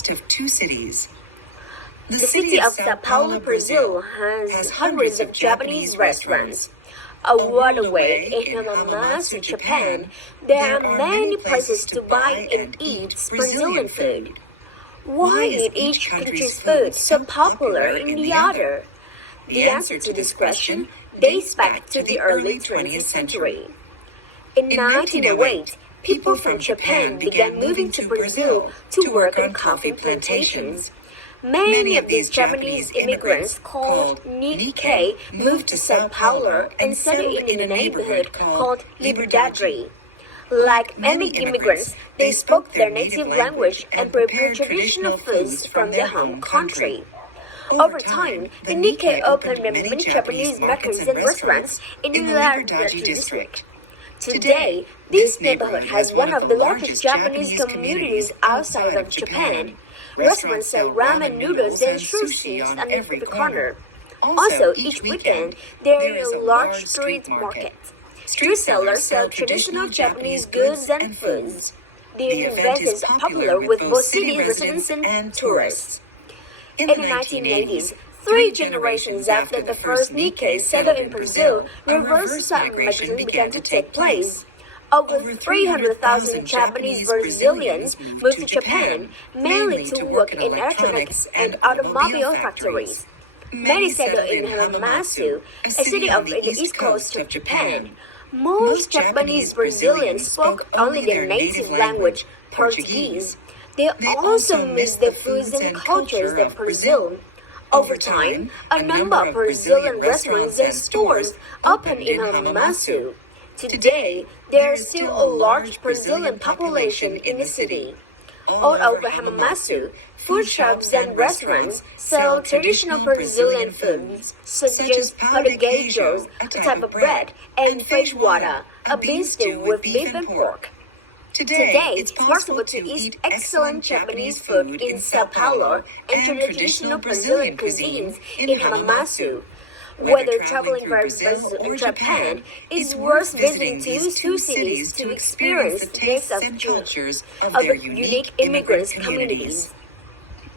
consist of two cities. The city of Sao Paulo, Brazil has hundreds of Japanese restaurants. A world away in Hamamatsu, Japan, there are many places to buy and eat Brazilian food. Why is each country's food so popular in the other? The answer to this question dates back to the early 20th century. In 1908, people from Japan began moving to Brazil to work on coffee plantations. Many of these Japanese immigrants, called Nikkei, moved to Sao Paulo and settled in a neighborhood called Liberdade. Like many immigrants, they spoke their native language and prepared traditional foods from their home country. Over time, the Nikkei opened many Japanese markets and restaurants in the Liberdade district. Today, this neighborhood has one of the largest Japanese communities outside of Japan. Restaurants sell ramen noodles and sushi on every corner. Also, each weekend, there is a large street market. Street sellers sell traditional Japanese goods and foods. The event is popular with both city residents and tourists. In the 1980s, 3 generations after the first Nikkei settled in Brazil, reverse migration began to take place. Over 300,000 Japanese Brazilians moved to Japan, mainly to work in electronics and automobile factories. Many settled in Hamamatsu, a city on the east coast of Japan. Most Japanese Brazilians spoke only their native language, Portuguese. They also missed the foods and cultures of Brazil. Over time, a number of Brazilian restaurants and stores opened in Hamamatsu. Today, there is still a large Brazilian population in the city. All over Hamamatsu, food shops and restaurants sell traditional Brazilian foods, such as portuguesos, a type of bread, and feijoada, a bean stew with beef and pork. Today, it's possible to eat excellent Japanese food in Sao Paulo and traditional Brazilian cuisines in Hamamatsu. Whether traveling by bus in Japan, it's worth visiting these two cities to experience the taste of cultures of the unique immigrant communities.